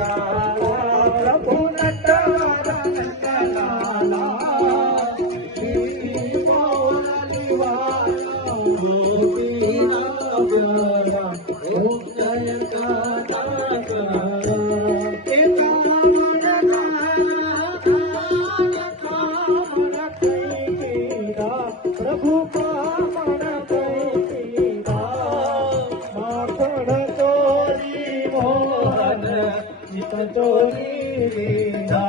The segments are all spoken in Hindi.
प्रभु नटवर नंदलाला श्री बोलली वाला गोपीना प्यारा ओम जय प्रभु कामण कैकीरा माखण चोरी मोहन चित चोरी लीला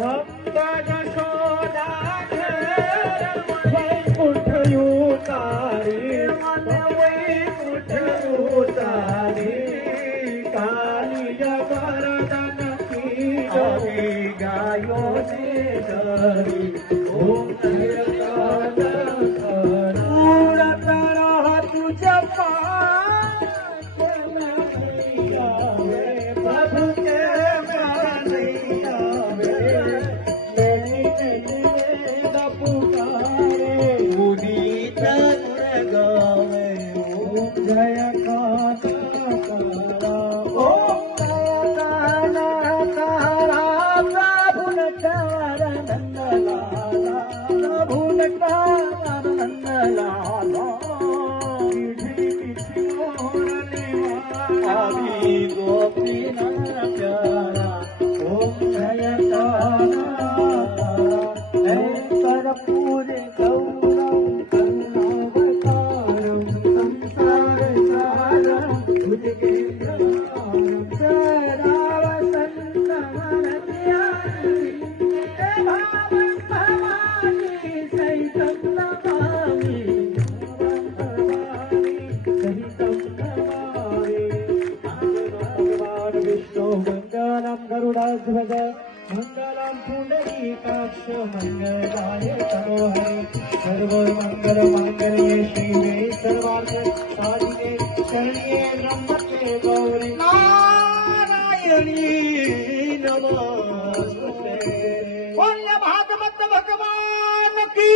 नंद यशोदा वैकुंठ उतारी वैकुंठ उतारी काली जगरदन की जरी गायो ने डरी ओम जय पूरत रह तुझ प्रभु के मैया पुकारे उदित गावे ओम जय काला ओम जय काला प्रभु नटवर नंदलाला प्रभु नटवर नंदलाला आदि गोपीना प्यारा ओम जय कर्पूर गौरम करुणावतारम संसार सारम भुजगेन्द्रहारम सदा गरुडाध्वज मंगलम पुंडरीकाक्ष मंगलाय तनोहरि सर्वमंगल मांगल्ये शिवे सर्वार्थ साधिके शरण्ये त्र्यंबके गौरी नारायणी नमोस्तुते। बोल भागवत भगवान की